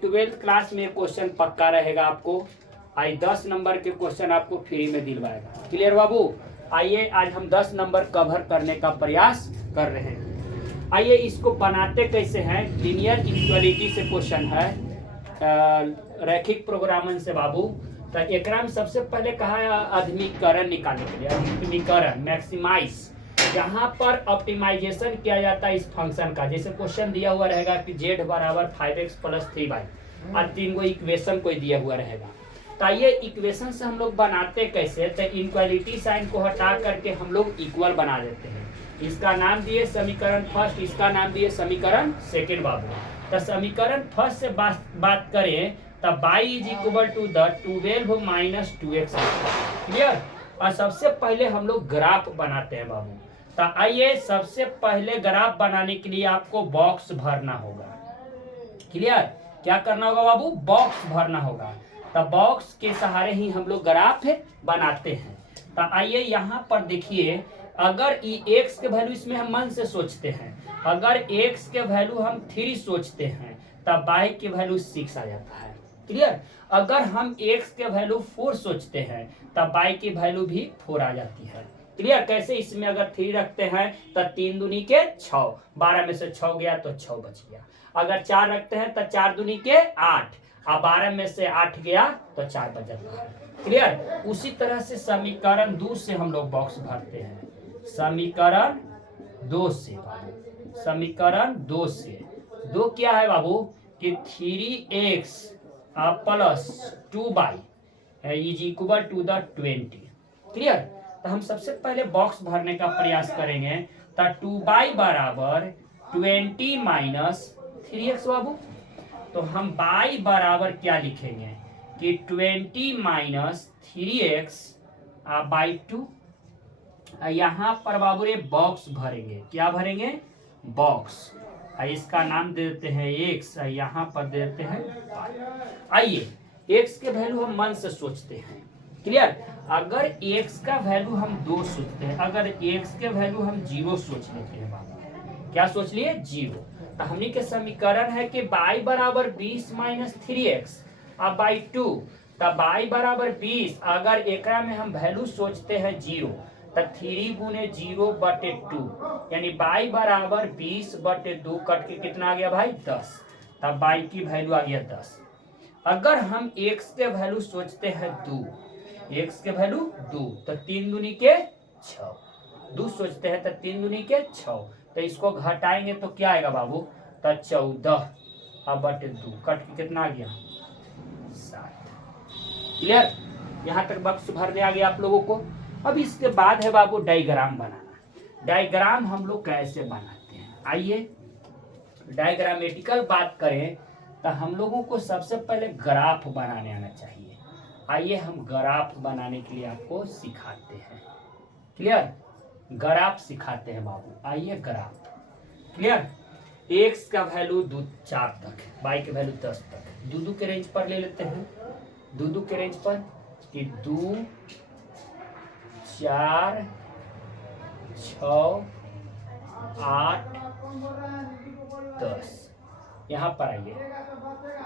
Twelfth class में question पक्का रहेगा आपको। आई 10 नंबर के क्वेश्चन आपको फ्री में दिलवाएगा। क्लियर बाबू? आइए आज हम 10 नंबर कवर करने का प्रयास कर रहे हैं। आइए इसको बनाते कैसे हैं। लीनियर इक्वालिटी से क्वेश्चन है, रैखिक प्रोग्रामन से बाबू। तो एकरा में सबसे पहले कहा है अधिमीकरण निकालने के लिए। अधिमीकरण मैक्सिमाइज, यहाँ पर ऑप्टिमाइजेशन किया जाता है इस फंक्शन का। जैसे क्वेश्चन दिया हुआ रहेगा कि z बराबर 5x + 3y और 3 गो इक्वेशन कोई दिया हुआ रहेगा। तो ये इक्वेशन से हम लोग बनाते कैसे, तो इनक्वालिटी साइन को हटा करके हम लोग इक्वल बना देते हैं। इसका नाम दिए समीकरण फर्स्ट, इसका नाम दिए समीकरण सेकेंड बाबू। तो समीकरण फर्स्ट से बात करें तो y = 12 - 2x। क्लियर? और सबसे पहले हम लोग ग्राफ बनाते हैं बाबू। तो आइए सबसे पहले ग्राफ बनाने के लिए आपको बॉक्स भरना होगा। क्लियर? क्या करना होगा बाबू? बॉक्स भरना होगा। तो बॉक्स के सहारे ही हम लोग ग्राफ बनाते हैं। तो आइए यहाँ पर देखिए, अगर x के वैल्यू इसमें हम मन से सोचते हैं, अगर x के वैल्यू हम 3 सोचते हैं तब y के वैल्यू 6 आ जाता है। क्लियर? अगर हम x के वैल्यू 4 सोचते हैं तब y की वैल्यू भी 4 आ जाती है। क्लियर? कैसे? इसमें अगर 3 रखते हैं तो 3 दूनी के 6, 12 में से 6 गया तो 6 बच गया। अगर 4 रखते हैं तो 4 दूनी के 8 और 12 में से 8 गया तो 4 बच जाता है। क्लियर? उसी तरह से समीकरण 2 से हम लोग बॉक्स भरते हैं। समीकरण 2 से बाबू, समीकरण 2 से 2 क्या है बाबू कि 3x + 2y = 20। क्लियर? तो हम सबसे पहले बॉक्स भरने का प्रयास करेंगे। तो 2y बराबर 20 - 3x बाबू। तो हम y बराबर क्या लिखेंगे कि 20 - 3x / 2। यहाँ पर बाबू ये बॉक्स भरेंगे। क्या भरेंगे? बॉक्स। इसका नाम दे देते हैं x, यहाँ पर दे देते हैं y। आइए x के वैल्यू हम मन से सोचते हैं। क्लियर? अगर x का वैल्यू हम 2 सोचते हैं, अगर x के वैल्यू हम 0 सोच लेते हैं बाबू, क्या सोच लिए? 0। तो हमने के समीकरण है कि y बराबर 20 - 3x / 2। तब y बराबर 20, अगर एकरा में हम वैल्यू सोचते हैं 0 तो 3 × 0/2, यानी y बराबर 20/2 कट के कितना आ गया भाई? 10। तब y की वैल्यू आ गया 10। अगर हम x के वैल्यू सोचते हैं 2, x के वैल्यू 2, तो 3 दूनी के 6, 2 सोचते हैं तो 3 दूनी के 6। तो इसको घटाएंगे तो क्या आएगा बाबू? तो 14/2 कट के कितना आ गया? 7। क्लियर? यहाँ तक बक्स भरने आ गया आप लोगों को। अब इसके बाद है बाबू डायग्राम बनाना। डायग्राम हम लोग कैसे बनाते हैं? आइए डायग्रामेटिकल बात करें तो हम लोगों को सबसे पहले ग्राफ बनाने आना चाहिए। आइए हम ग्राफ बनाने के लिए आपको सिखाते हैं। क्लियर? ग्राफ सिखाते हैं बाबू। आइए ग्राफ। क्लियर? x का वैल्यू 4 तक, y के वैल्यू 10 तक, 2 के रेंज पर ले लेते हैं। 2 के रेंज पर कि 2, 4, 6, 8, 10। यहाँ पर आइए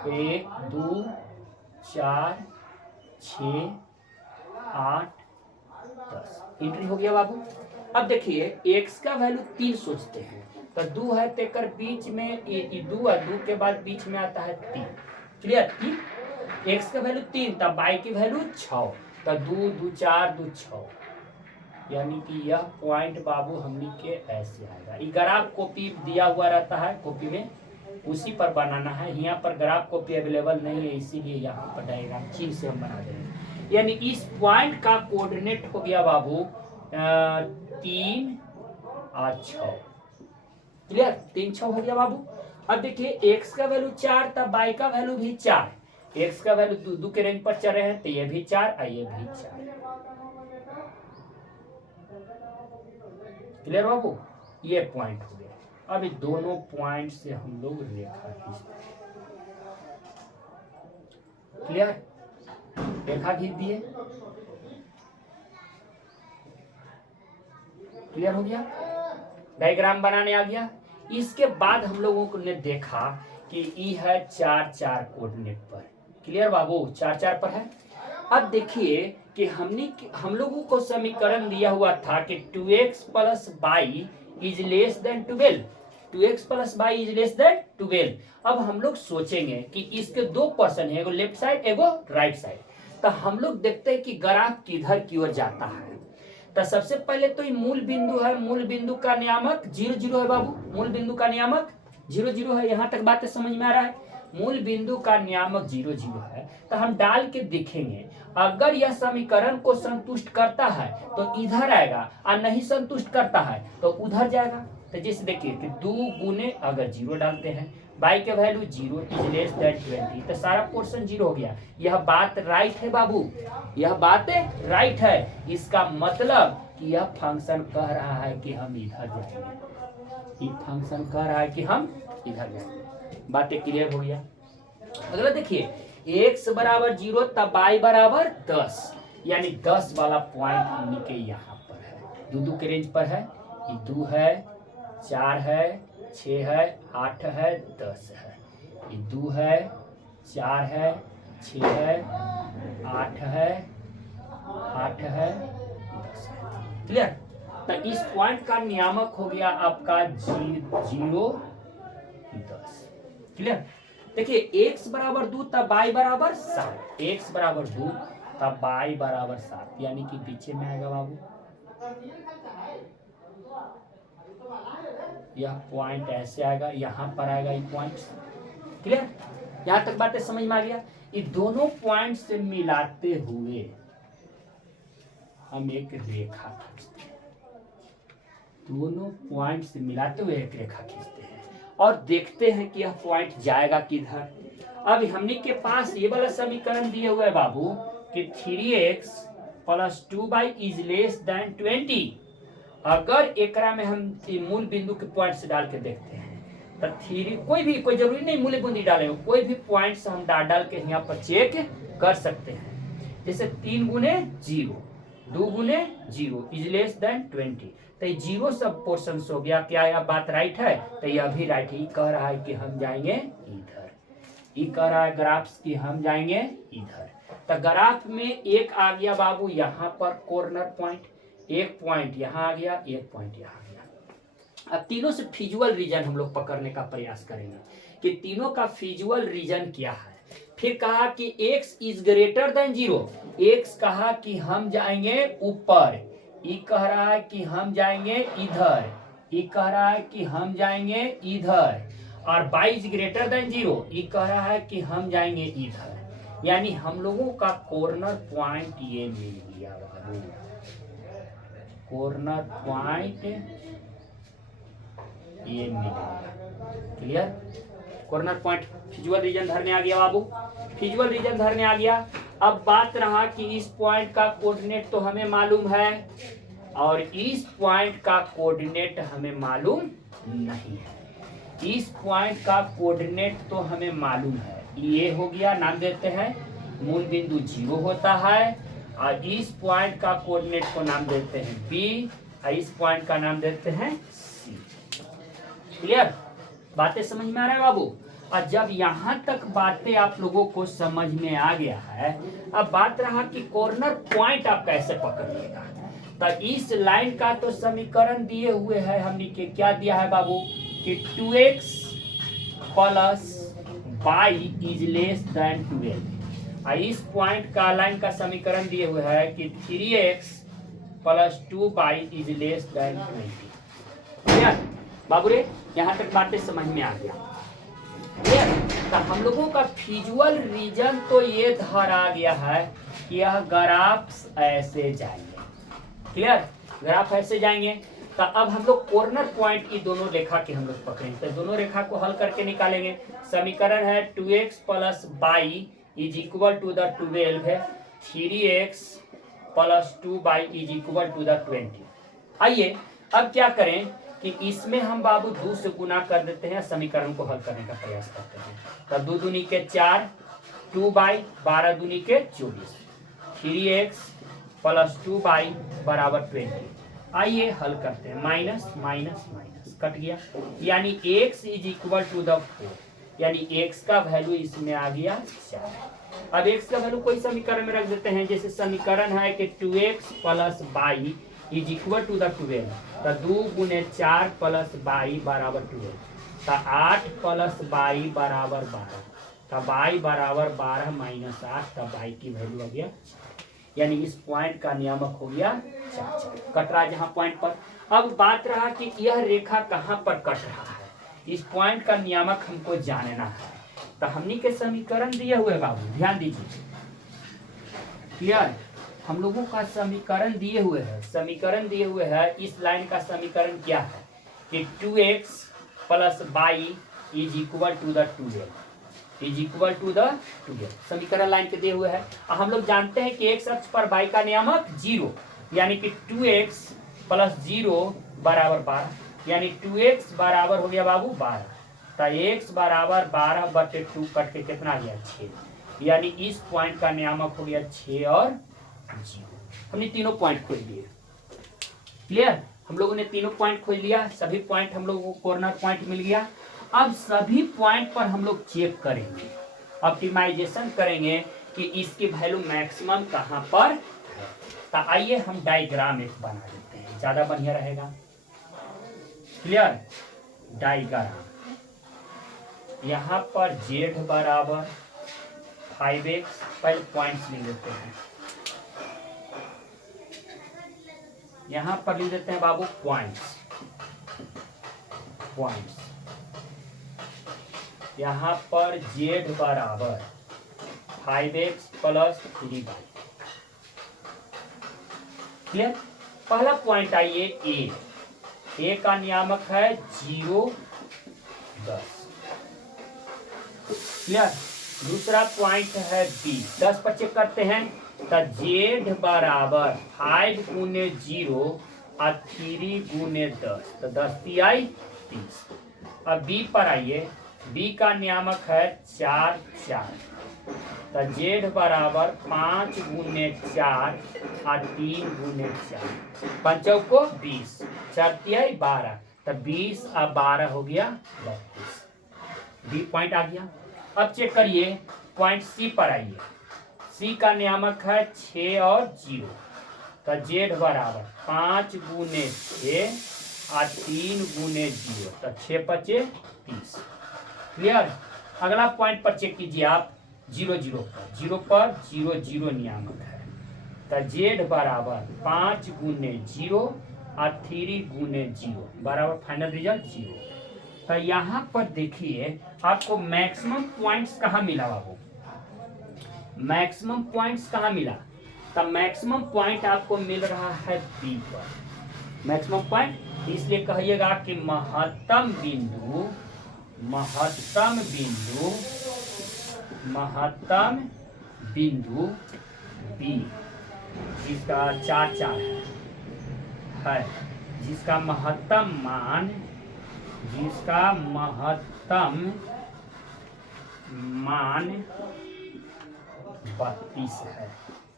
1, 2, 4, 6, 8, 10 एंट्री हो गया बाबू। अब देखिए x का वैल्यू 3 सोचते हैं तो 2 है तेकर बीच में 2 और 2 के बाद बीच में आता है 3। क्लियर? 3 x का वैल्यू 3, तब y की वैल्यू 6, तो 2, 2, 4, 2, 6, यानी कि यह पॉइंट बाबू हमनी के ऐसे आएगा। ये ग्राफ कॉपी दिया हुआ रहता है, कॉपी में उसी पर बनाना है। यहाँ पर ग्राफ कॉपी अवेलेबल नहीं है, इसीलिए यहाँ पर डायग्राम चिन्ह से हम बना देंगे। यानी इस पॉइंट का कोऑर्डिनेट हो गया बाबू 3 और 6। क्लियर? 3, 6 हो गया बाबू। अब देखिए x का वैल्यू 4, तब y का वैल्यू भी 4। x का वैल्यू 2 के रेंज पर चल रहे हैं तो ये भी 4 और ये भी 4। क्लियर बाबू? ये पॉइंट हो गया। अब दोनों पॉइंट से हम लोग रेखा खींचते हैं। क्लियर? रेखा खींच दिए। क्लियर हो गया? डायग्राम बनाने आ गया। इसके बाद हम लोगों ने देखा कि ई है 4 कोऑर्डिनेट पर। क्लियर बाबू, 4 पर है। अब देखिए कि हम लोगों को समीकरण दिया हुआ था कि 2x plus by is less than 12, 2x plus by is less than 12। अब हम लोग सोचेंगे कि इसके दो पर्सन है, एगो लेफ्ट साइड एगो राइट साइड। तो हम लोग देखते हैं कि ग्राफ किधर की ओर जाता है। तो सबसे पहले तो ये मूल बिंदु है, मूल बिंदु का नियामक 0 0 है बाबू, मूल बिंदु का नियामक 0 0 है। यहाँ तक बातें समझ में आ रहा है। मूल बिंदु का नियामक 0 0 है। तो हम डाल के देखेंगे, अगर यह समीकरण को संतुष्ट करता है तो इधर आएगा, और नहीं संतुष्ट करता है तो उधर जाएगा। तो जैसे देखिए कि 2 गुने अगर 0 डालते हैं, बाई के वैल्यू 0 इज लेस देन 20, तो सारा पोर्शन 0 हो गया। यह बात राइट है बाबू, यह बात राइट है। इसका मतलब कि यह फंक्शन कह रहा है कि हम इधर जाएंगे, ये फंक्शन कह रहा है कि हम इधर जाएंगे। बातें क्लियर हो गया। अगला देखिए, x बराबर 0 तब y बराबर 10, यानी 10 वाला पॉइंट हमने के यहाँ पर है, 2 के रेंज पर है। ये 2 है, 4 है, 6 है, 8 है, 10 है। ये 2 है, 4 है, 6 है, 8 है, 10 है। क्लियर। तो इस पॉइंट का नियामक हो गया आपका 0 10। क्लियर। देखिए x बराबर 2 तब y बराबर 7, x बराबर 2 तब y बराबर 7, यानी कि पीछे में आएगा बाबू यह पॉइंट ऐसे आएगा, यहाँ पर आएगा ये पॉइंट। क्लियर। यहाँ तक बातें समझ में आ गया। ये दोनों पॉइंट से मिलाते हुए हम एक रेखा खींचते हैं, दोनों पॉइंट से मिलाते हुए एक रेखा खींचते हैं और देखते हैं कि यह पॉइंट जाएगा किधर। अब हमने के पास ये वाला समीकरण दिए हुए है बाबू कि 3x plus 2y is less than 20। अगर एकरा में हम मूल बिंदु के पॉइंट से डाल के देखते हैं तो 3 कोई जरूरी नहीं मूल बिंदु डाले, कोई भी पॉइंट से हम डाल के यहाँ पर चेक कर सकते हैं। जैसे 3 गुने 0, 2 गुने 0 इज लेस देन 20। तो ये 0 सब पोर्शन हो गया। क्या यह बात राइट है? तो यह भी राइट है। कह रहा है कि हम जाएंगे इधर, ये कह रहा है ग्राफ कि हम जाएंगे इधर। तो ग्राफ में एक आ गया बाबू यहाँ पर कॉर्नर पॉइंट, एक पॉइंट यहाँ आ गया, एक पॉइंट यहाँ आ गया। अब तीनों से फिजुअल रीजन हम लोग पकड़ने का प्रयास करेंगे कि तीनों का फिजुअल रीजन क्या है। फिर कहा कि x is greater then 0, x कहा कि हम जाएंगे ऊपर, ये कह रहा है कि हम जाएंगे इधर, ये कह रहा है कि हम जाएंगे इधर, और y इज ग्रेटर देन 0, ये कह रहा है कि हम जाएंगे इधर। यानी हम लोगों का कॉर्नर पॉइंट ये मिल गया बाबू, कॉर्नर पॉइंट ये मिल गया। क्लियर। कॉर्नर पॉइंट फिजुअल रीजन धरने आ गया बाबू, फिजुअल रीजन धरने आ गया। अब बात रहा कि इस पॉइंट का कोऑर्डिनेट तो हमें मालूम है और इस पॉइंट का कोऑर्डिनेट हमें मालूम नहीं है। इस पॉइंट का कोऑर्डिनेट तो हमें मालूम है, ये हो गया, नाम देते हैं मूल बिंदु 0 होता है, और इस पॉइंट का कोऑर्डिनेट को नाम देते हैं B, और इस पॉइंट का नाम देते हैं C। क्लियर। बातें समझ में आ रहा है बाबू। और जब यहाँ तक बातें आप लोगों को समझ में आ गया है, अब बात रहा कि कॉर्नर पॉइंट आप कैसे पकड़िएगा। तो इस लाइन का तो समीकरण दिए हुए है हमने के, क्या दिया है बाबू कि 2x plus y is less than 12, और इस पॉइंट का लाइन का समीकरण दिए हुए है कि 3x plus 2y is less than 20। बाबू रे, यहाँ तक बातें समझ में आ गया। तो हम लोगों का फिजुअल रीजन तो ये धरा गया है कि यह ग्राफ ऐसे जाएंगे। क्लियर। ग्राफ ऐसे जाएंगे। तो अब हम लोग कॉर्नर पॉइंट की दोनों रेखा के हम लोग पकड़ेंगे, तो दोनों रेखा को हल करके निकालेंगे। समीकरण है 2x plus y is equal to the 12 है, 3x plus 2y is equal to the 20। आइए अब क्या करें कि इसमें हम बाबू 2 से गुना कर देते हैं, समीकरण को हल करने का प्रयास करते हैं। तो 2 दूनी के 4, 2y 12 दूनी के 24, 3x प्लस 2y बराबर 20। आइए हल करते हैं, माइनस माइनस माइनस कट गया, यानी x is equal to the 4, यानी x का वैल्यू इसमें आ गया 4। अब x का वैल्यू कोई समीकरण में रख देते हैं, जैसे समीकरण है कि 2x plus Y is equal to the 12, तो 2 गुने 4 प्लस वाई बराबर 12, तो 8 प्लस वाई बराबर 12, तो वाई बराबर 12 माइनस 8, तो वाई की वैल्यू आ गया, यानी इस पॉइंट का नियामक हो गया 4। कट रहा है जहाँ पॉइंट पर। अब बात रहा कि यह रेखा कहाँ पर कट रहा है, इस पॉइंट का नियामक हमको जानना है। तो हमनी के समीकरण दिए हुए बाबू ध्यान दीजिए, क्लियर, हम लोगों का समीकरण दिए हुए हैं, समीकरण दिए हुए हैं। इस लाइन का समीकरण क्या है कि 2x plus Y is equal to the 12 is equal to the 12, समीकरण लाइन के दिए हुए हैं। और हम लोग जानते हैं कि x अक्ष पर y का नियामक 0, यानी कि 2x प्लस 0 बराबर 12, यानी 2x बराबर हो गया बाबू 12, तो x बराबर 12/2 कट के कितना आ गया 6, यानी इस पॉइंट का नियामक हो गया 6 और 0। हमने तीनों पॉइंट खोज लिए, क्लियर, हम लोगों ने तीनों पॉइंट खोज लिया, सभी पॉइंट हम लोगों को कॉर्नर पॉइंट मिल गया। अब सभी पॉइंट पर हम लोग चेक करेंगे, ऑप्टिमाइजेशन करेंगे कि इसकी वैल्यू मैक्सिमम कहाँ पर है। तो आइए हम डायग्राम एक बना लेते हैं, ज्यादा बढ़िया रहेगा, क्लियर। डायग्राम, यहाँ पर z बराबर 5x, पहले पॉइंट्स लिख देते हैं, यहाँ पर लिख देते हैं बाबू पॉइंट्स, पॉइंट्स, यहाँ पर z बराबर 5x प्लस 3y, क्लियर। पहला पॉइंट आइए ए का नियामक है 0, 10, क्लियर। दूसरा पॉइंट है बी, 10 पर चेक करते हैं, तो z बराबर 5 गुने 0 और 3 गुने 10, तो 10 तिहाई 30। अब बी पर आइए, बी का नियामक है 4, 4, तो z बराबर 5 गुने 4 और 3 गुने 4, 5 को 20, 4 तिहाई 12, तो 20 और 12 हो गया 32, बी पॉइंट आ गया। अब चेक करिए पॉइंट सी पर आइए, सी का नियामक है 6 और 0, तो z बराबर 5 गुने 6 और 3 गुने 0, तो 6 5 30, क्लियर। अगला पॉइंट पर चेक कीजिए आप, 0 0 पर 0 0 नियामक है, तो z बराबर 5 गुने 0 और 3 गुने 0 बराबर फाइनल रिजल्ट 0। तो यहाँ पर देखिए आपको मैक्सिमम पॉइंट्स कहाँ मिला बाबू, मैक्सिमम पॉइंट्स कहाँ मिला, तो मैक्सिमम पॉइंट आपको मिल रहा है बी पर, मैक्सिमम पॉइंट, इसलिए कहिएगा कि महत्तम बिंदु, महत्तम बिंदु, महत्तम बिंदु बी, जिसका 4 4 है, जिसका महत्तम मान, जिसका महत्तम मान 32 है,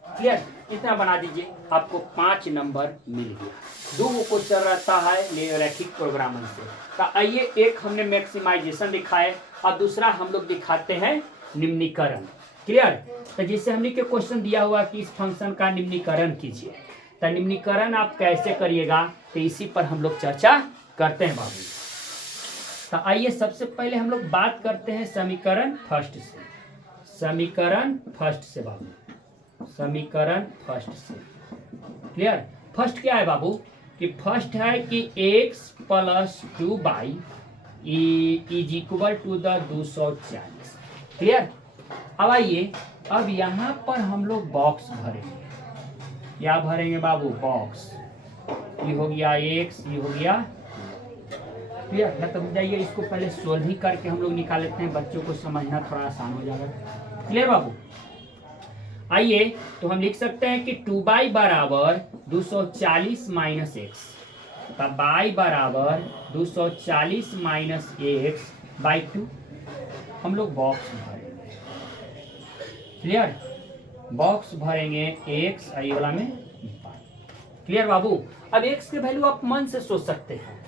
क्लियर। इतना बना दीजिए, आपको 5 नंबर मिल गया। 2 क्वेश्चन रहता है रैखिक प्रोग्रामिंग से। तो आइए एक हमने मैक्सिमाइजेशन दिखाए और दूसरा हम लोग दिखाते हैं निम्नीकरण, क्लियर। तो जिससे हमने के क्वेश्चन दिया हुआ कि इस फंक्शन का निम्नीकरण कीजिए, तो निम्नीकरण आप कैसे करिएगा, तो इसी पर हम लोग चर्चा करते हैं बाबू। तो आइए सबसे पहले हम लोग बात करते हैं समीकरण फर्स्ट से, समीकरण फर्स्ट से बाबू, समीकरण फर्स्ट से, क्लियर। फर्स्ट क्या है बाबू, कि फर्स्ट है कि x plus 2y is equal to the 240, clear. अब आइए, अब यहाँ पर हम लोग बॉक्स भरेंगे, क्या भरेंगे बाबू, बॉक्स, ये हो गया x, ये हो गया, क्लियर। न तो जाइए इसको पहले सोल्व ही करके हम लोग निकाल लेते हैं, बच्चों को समझना थोड़ा आसान हो जाएगा, क्लियर बाबू। आइए तो हम लिख सकते हैं कि 2y बराबर 240 माइनस एक्स, तब y बराबर 240 माइनस एक्स बाई 2, हम लोग बॉक्स भरेंगे, क्लियर, बॉक्स भरेंगे x आई वाला में, क्लियर बाबू। अब x के वैल्यू आप मन से सोच सकते हैं,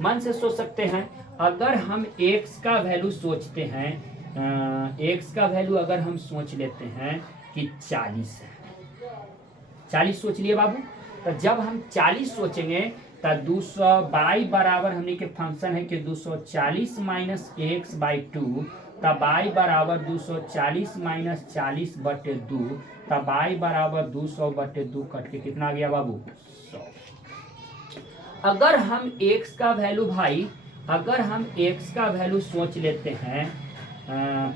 मन से सोच सकते हैं, अगर हम x का वैल्यू सोचते हैं, x का वैल्यू अगर हम सोच लेते हैं कि 40 है, 40 सोच लिए बाबू। तो जब हम 40 सोचेंगे तो 200 बाई बराबर हमने के फंक्शन है कि 240 माइनस एक्स बाई 2, तब बाई बराबर 240 माइनस 40 बटे 2, तब बाई बराबर 200 बटे 2 कट के कितना आ गया बाबू 100। अगर हम x का वैल्यू भाई, अगर हम x का वैल्यू सोच लेते हैं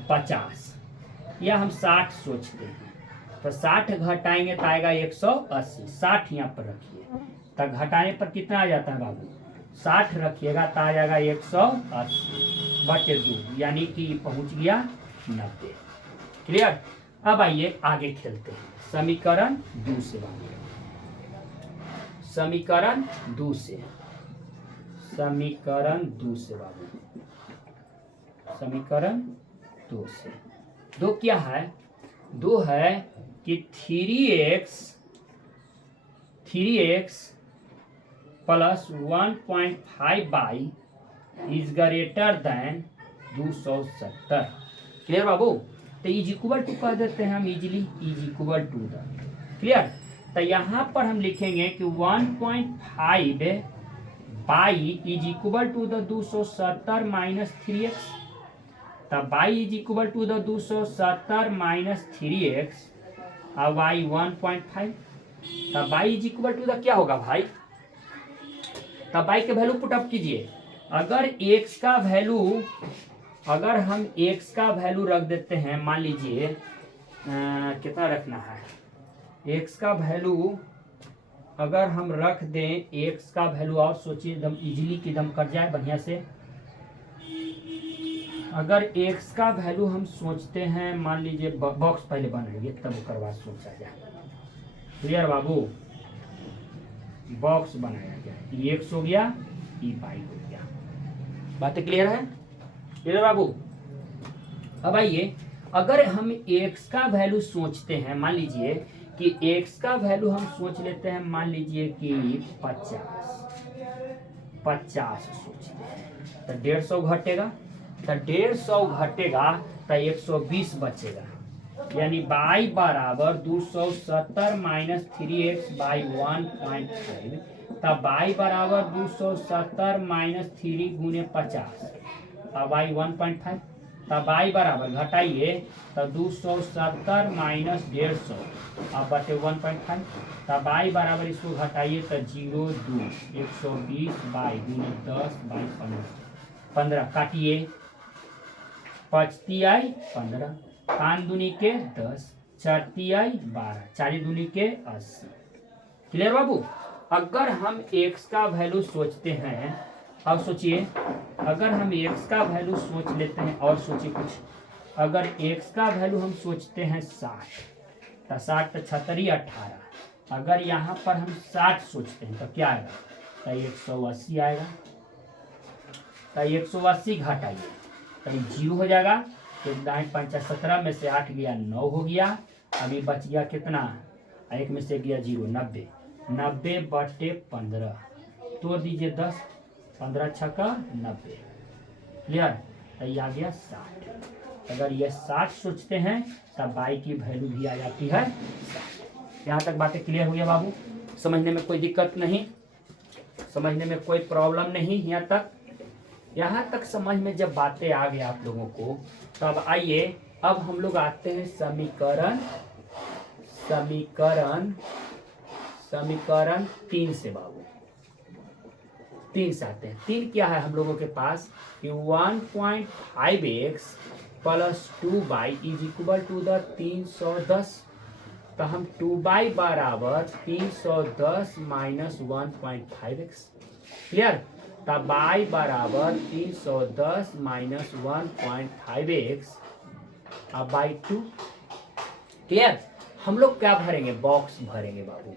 50 या हम 60 सोचते हैं, तो 60 घटाएंगे तो आएगा 180। 60 यहाँ पर रखिए तो घटाने पर कितना आ जाता है बाबू, 60 रखिएगा तो आ जाएगा 180 बटे 2, यानी कि पहुंच गया 90। क्लियर। अब आइए आगे खेलते हैं समीकरण 2 से बाबू, समीकरण 2 से, समीकरण 2 से बाबू, समीकरण 2 से। 2 क्या है, 2 है कि 3x plus 1.5 y is greater than 270। Clear बाबू। तो इज इक्वल टू कह देते हैं हम easily, is equal to the. Clear. तो यहाँ पर हम लिखेंगे कि 1.5 y is equal to the 270 minus 3x। तब y is equal to the 270 minus 3x और वाई 1.5। तब y is equal to the क्या होगा भाई, तब बाई के वैल्यू पुट अप कीजिए। अगर x का वैल्यू, अगर हम x का वैल्यू रख देते हैं, मान लीजिए कितना रखना है, x का वैल्यू अगर हम रख दें, x का वैल्यू और सोचिए एकदम इजीली कि एकदम कट जाए बढ़िया से। अगर x का वैल्यू हम सोचते हैं, मान लीजिए बॉक्स पहले बन रही है तब ओकर बाद सोचा जाए। क्लियर बाबू, बॉक्स बनाया जाए, ये x हो गया, ये बाई हो गया। बातें क्लियर है। क्लियर बाबू। अब आइए, अगर हम x का वैल्यू सोचते हैं, मान लीजिए कि x का वैल्यू हम सोच लेते हैं, मान लीजिए कि 50 सोचते हैं, तो 150 घटेगा, तो 150 घटेगा तो 120 बचेगा, यानी बाई बराबर 270 माइनस 3x बाई 1.5, तब बाई बराबर 270 माइनस 3 गुने 50 तब बाई 1.5, तब बाई बराबर घटाइए तो 270 माइनस 150 अब बटे 1.5, तब बाई बराबर इसको घटाइए तो 0 2 120 बाई गुने 10 बाई 15 काटिए, 5 आई 15, 5 दूनी के 10, 4 आई 12, 4 दूनी के 80। क्लियर बाबू। अगर हम x का वैल्यू सोचते हैं, अब सोचिए अगर हम x का वैल्यू सोच लेते हैं, और सोचिए कुछ, अगर x का वैल्यू हम सोचते हैं 60, तो 60 तो 36 18, अगर यहाँ पर हम 60 सोचते हैं तो क्या आएगा, तो 180 आएगा, तो 180 घटाइए तो 0 हो जाएगा, तो 17 में से 8 गया 9 हो गया, अभी बच गया कितना, 1 में से गया 0, 90, 90 बटे 15, तोड़ दीजिए 10, 15 छक्का 90। क्लियर। तो ये आ गया 60। अगर ये 60 सोचते हैं तब बाई की वैल्यू भी आ जाती है 60। यहाँ तक बातें क्लियर हो गया बाबू, समझने में कोई दिक्कत नहीं, समझने में कोई प्रॉब्लम नहीं। यहाँ तक समझ में जब बातें आ गई आप लोगों को, तब आइए अब हम लोग आते हैं समीकरण 3 से बाबू, 3 से आते हैं। 3 क्या है हम लोगों के पास कि 1.5x plus 2 by is equal to the 310, तो हम 2 बाई बराबर 310 माइनस 1.5x। क्लियर। तब बाई बराबर 310 माइनस 1.5x अब बाई 2। क्लियर। हम लोग क्या भरेंगे, बॉक्स भरेंगे बाबू,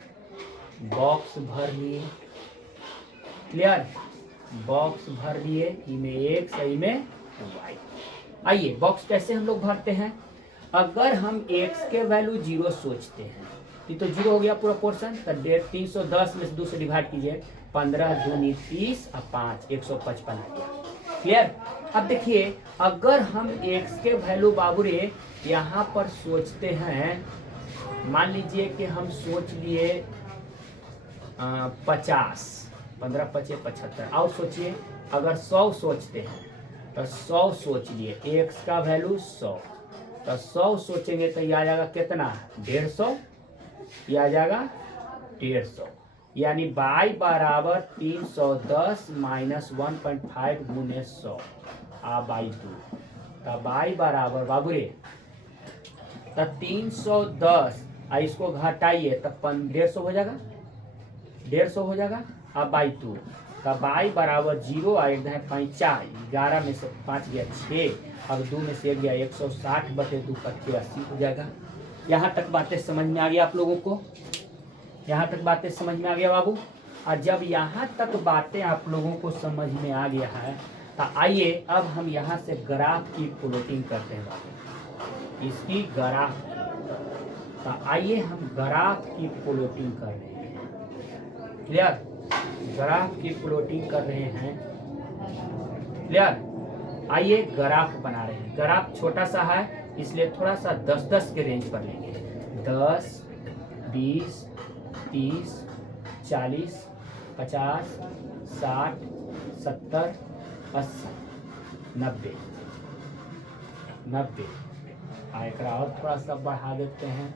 बॉक्स भर लिए। क्लियर। बॉक्स भर लिए, इमें x इमें y। आइए बॉक्स कैसे हम लोग भरते हैं, अगर हम x के वैल्यू 0 सोचते हैं, ये तो 0 हो गया पूरा पोर्शन, तो 310 में से 2 से डिवाइड कीजिए, 15 दूनी 30 और 5 155 आ गया। क्लियर। अब देखिए अगर हम x के वैल्यू बाबू रे यहाँ पर सोचते हैं, मान लीजिए कि हम सोच लिए 50, 15 25 75, और सोचिए अगर 100 सोचते हैं तो 100 सोच लिए, x का वैल्यू 100, तो 100 सोचेंगे तो ये आ जाएगा कितना, 150, ये आ जाएगा 150, यानी y बराबर 310 माइनस 1.5 गुने 100 बाई 2, तब y बराबर बाबू रे तब 310, इसको घटाइए तब 150 हो जाएगा, 150 हो जाएगा, अब बाई 2, तब y बराबर 0 और 1.5 4, 11 में से 5 गया 6, अब 2 में से 1 गया 160 बटे 2 कट्टे 80 हो जाएगा। यहाँ तक बातें समझ में आ गया आप लोगों को, यहाँ तक बातें समझ में आ गया बाबू। और जब यहाँ तक बातें आप लोगों को समझ में आ गया है तो आइए अब हम यहाँ से ग्राफ की प्लॉटिंग करते हैं बाबू, इसकी ग्राफ, तो आइए हम ग्राफ की प्लॉटिंग कर रहे हैं। क्लियर, ग्राफ की प्लॉटिंग कर रहे हैं। क्लियर, आइए ग्राफ बना रहे हैं। ग्राफ छोटा सा है इसलिए थोड़ा सा 10-10 के रेंज पर लेंगे, 10 20 30 40 50 60 70 80 90 90, एक और थोड़ा सा बढ़ा देते हैं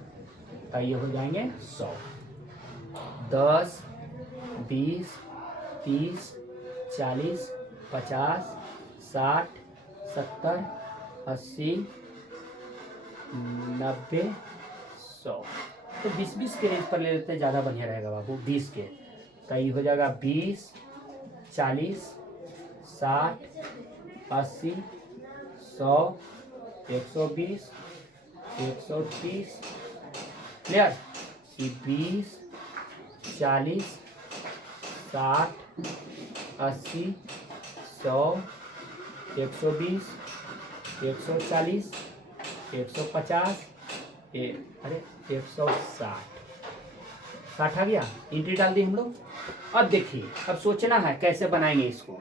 तो ये हो जाएंगे 100, 10 20 30 40 50 60 70 80 90 100, तो 20-20 के रेंज पर ले लेते हैं, ज़्यादा बढ़िया रहेगा बाबू। 20 के तो ये हो जाएगा 20 40 60 80 100 120 130। क्लियर, ये 20 40 60 80 100 120 140 150 अरे 160 60 आ गया, एंट्री डाल दी हम लोग। अब देखिए अब सोचना है कैसे बनाएंगे इसको।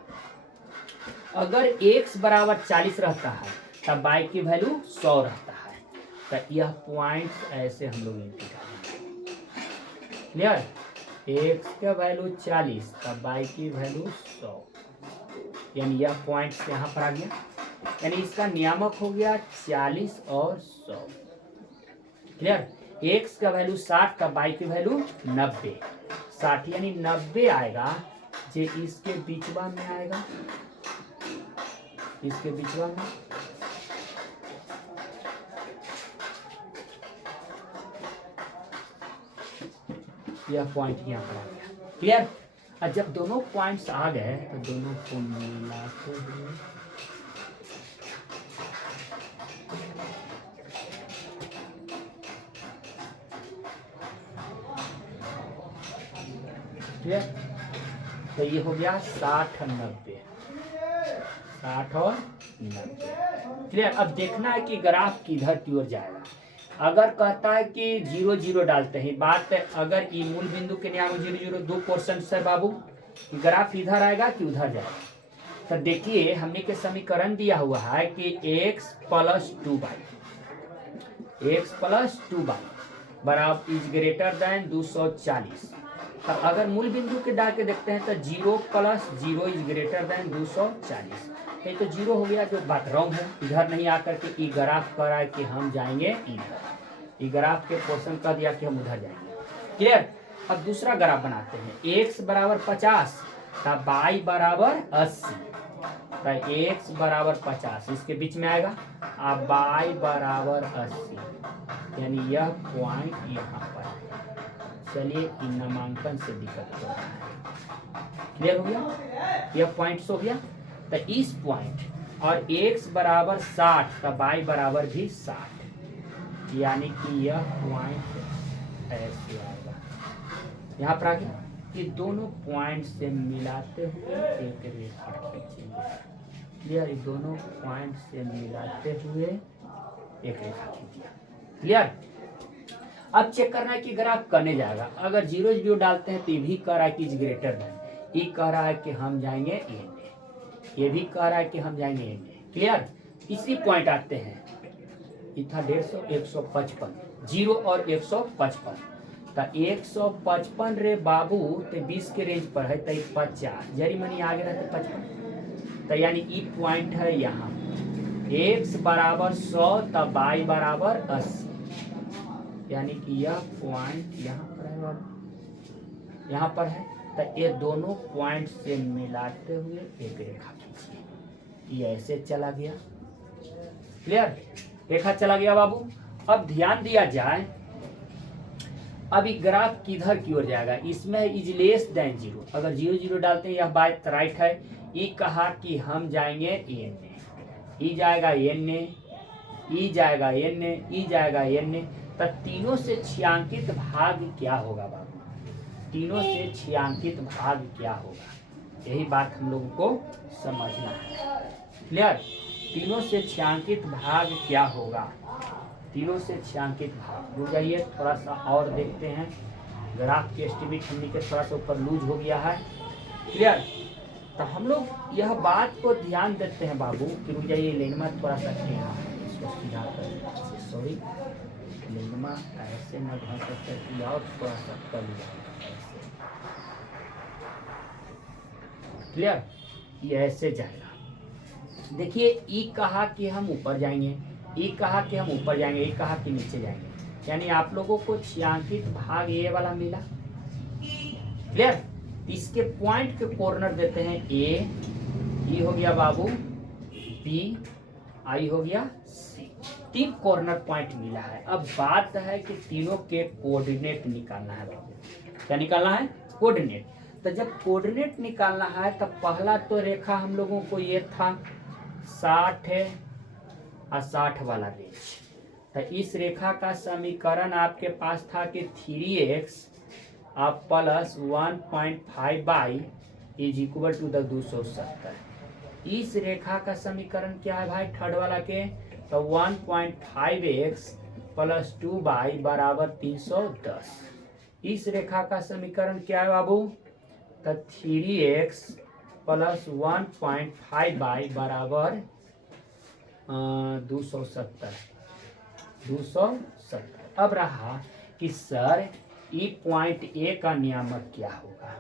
अगर x बराबर 40 रहता है तब y की वैल्यू 100 रहता है, तो यह पॉइंट्स ऐसे हम लोग एंट्री डालेंगे। क्लियर, x का वैल्यू 40 तब y की वैल्यू 100, यानी यह पॉइंट्स यहाँ पर आ गया, यानी इसका नियामक हो गया 40 और 100। क्लियर, x का वैल्यू 60 का y की वैल्यू 90, 60 यानी 90 आएगा, जो इसके बीचवा में आएगा, इसके बीचवा में यह पॉइंट यहाँ पर आ गया। क्लियर, और जब दोनों पॉइंट्स आ गए तो दोनों को मिलाते हुए क्लियर, तो ये हो गया 60 और 90, 60 और 90। क्लियर, अब देखना है कि ग्राफ किधर की ओर जाएगा। अगर कहता है कि 0 0 डालते हैं, बात है अगर ये मूल बिंदु के नियामक 0 0 2% सर बाबू, ग्राफ इधर आएगा कि उधर जाएगा। तो देखिए हमने के समीकरण दिया हुआ है कि x + 2y, x + 2y बराबर इज ग्रेटर देन 240। तो अगर मूल बिंदु के डाल के देखते हैं तो 0 + 0 इज ग्रेटर देन 240, ये तो 0 हो गया, जो बात रॉन्ग है। इधर नहीं आकर के ई ग्राफ कर रहा है कि हम जाएंगे इधर, ई ग्राफ के पोर्शन कर दिया कि हम उधर जाएंगे। क्लियर, अब दूसरा ग्राफ बनाते हैं। x बराबर 50 तब y बराबर 80, तो x बराबर 50 इसके बीच में आएगा, अब y बराबर 80, यानी यह पॉइंट यहाँ पर। चलिए इन नामांकन से दिक्कत हो रहा है। क्लियर हो गया, यह पॉइंट्स हो गया। तो इस पॉइंट और x बराबर 60 तब y बराबर भी 60, यानी कि यह पॉइंट ऐसे आएगा, यहाँ पर आ गया। ये दोनों पॉइंट से मिलाते हुए एक रेखा खींचेंगे। क्लियर, ये दोनों पॉइंट से मिलाते हुए एक रेखा खींचिए। क्लियर, अब चेक करना है कि ग्राफ करने जाएगा। अगर 0 0 डालते हैं तो ये भी कह रहा है कि इज ग्रेटर देन, ये कह रहा है कि हम जाएंगे ए में। ये भी कह रहा है कि हम जाएंगे एन ए। क्लियर। इसी पॉइंट आते हैं, ये था 150, 155, 0 और 155, तो 155 रे बाबू तो 20 के रेंज पर है, तो 50 जरी मनी आगे रहते 55, तो यानी ई पॉइंट है यहाँ, x बराबर 100 तब y बराबर 80, यानी कि यह पॉइंट यहाँ पर है बाबू, यहाँ पर है, तो ये दोनों पॉइंट से मिलाते हुए एक रेखा खींचिए, ये ऐसे चला गया। क्लियर, रेखा चला गया बाबू। अब ध्यान दिया जाए, अब ये ग्राफ किधर की ओर जाएगा, इसमें इज लेस देन 0, अगर 0 0 डालते हैं यह बात राइट है। ये कहा कि हम जाएंगे एन ए, ई जाएगा एन ए, ई जाएगा एन ए, ई जाएगा एन ए, तो तीनों से छायांकित भाग क्या होगा बाबू, तीनों से छायांकित भाग क्या होगा, यही बात हम लोगों को समझना है। क्लियर, तीनों से छायांकित भाग क्या होगा, तीनों से छायांकित भाग। रुक जाइए, थोड़ा सा और देखते हैं, ग्राफ की एस्टिमेट हमने के थोड़ा सा ऊपर लूज हो गया है। क्लियर, तो हम लोग यह बात को ध्यान देते हैं बाबू कि रुक जाइए, लेनमा थोड़ा सा यहाँ इसको सीधा कर, सॉरी लेनमा ऐसे न ढंग सकते कि और थोड़ा सा कर लिया। क्लियर, ये ऐसे जाएगा। देखिए, ई कहा कि हम ऊपर जाएंगे, ई कहा कि हम ऊपर जाएंगे, ई कहा कि नीचे जाएंगे, यानी आप लोगों को छायांकित भाग ये वाला मिला। क्लियर, इसके पॉइंट के कॉर्नर देते हैं ए, ई हो गया बाबू बी, आई हो गया सी, 3 कॉर्नर पॉइंट मिला है। अब बात है कि तीनों के कोऑर्डिनेट निकालना है बाबू। क्या निकालना है? कोऑर्डिनेट। तो जब कोऑर्डिनेट निकालना है तब पहला तो रेखा हम लोगों को ये था 60 है और 60 वाला रेंज, तो इस रेखा का समीकरण आपके पास था कि 3x आप plus 1.5 is equal to the 270। इस रेखा का समीकरण क्या है भाई थर्ड वाला के, तो 1.5x प्लस 2 बराबर 310। इस रेखा का समीकरण क्या है बाबू, तो 3x प्लस 1.5 बराबर 270। अब रहा कि सर ई पॉइंट ए का नियामक क्या होगा,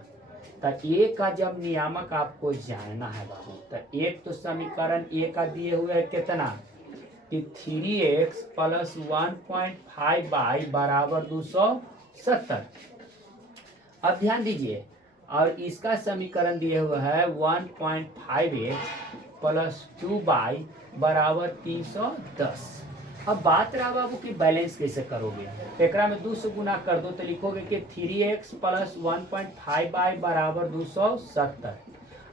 तो ए का जब नियामक आपको जानना है बाबू, तो एक तो समीकरण ए का दिए हुए है कितना कि 3x प्लस 1.5 बराबर 270। अब ध्यान दीजिए, और इसका समीकरण दिए हुए है 1.5x प्लस 2 बराबर 310। अब बात रहा बाबू कि बैलेंस कैसे करोगे, एकरा में 2 से गुना कर दो तो लिखोगे कि 3x प्लस 1.5 बराबर 270,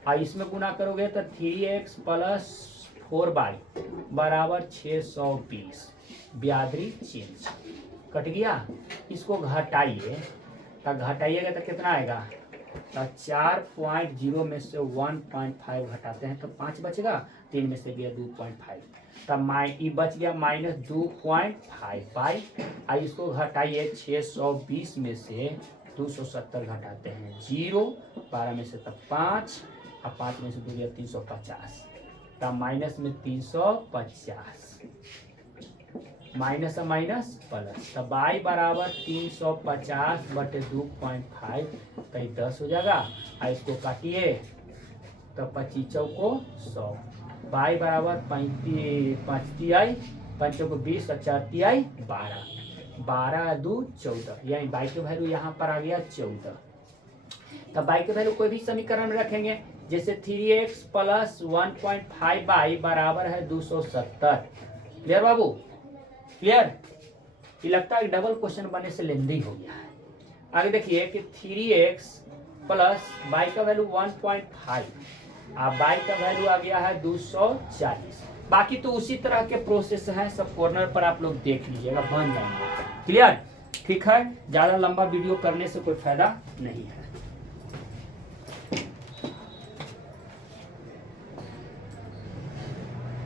और इसमें गुना करोगे तो 3x प्लस 4 बराबर 620। ब्यादरी चेंज कट गया, इसको घटाइए, तो घटाइएगा तो कितना आएगा, तो 4.0 में से 1.5 घटाते हैं तो 5 बचेगा, 3 में से गया 2.5, तब ई बच गया माइनस 2.5। और इसको घटाइए 620 में से 270 घटाते हैं 0, 12 में से तब 5, और 5 में से 2 गया 350, तब माइनस में 350, माइनस माइनस प्लस, तब y बराबर 350 बटे 2.5, तो 10 हो जाएगा। और इसको काटिए तो 25 चौको 100, y बराबर 35 5 चौको 20 और 4 तिहाई 12, 12 2 14, यानी y की वैल्यू यहाँ पर आ गया 14। तब y की वैल्यू कोई भी समीकरण में रखेंगे, जैसे 3x प्लस 1.5 बराबर है 270। क्लियर बाबू, क्लियर। ये लगता है डबल क्वेश्चन बनने से लेंदी हो गया है। आगे देखिए कि 3x प्लस y का वैल्यू 1.5 और y का वैल्यू आ गया है 240। बाकी तो उसी तरह के प्रोसेस हैं, सब कॉर्नर पर आप लोग देख लीजिएगा, बन जाएंगे। क्लियर, ठीक है। ज़्यादा लंबा वीडियो करने से कोई फायदा नहीं है।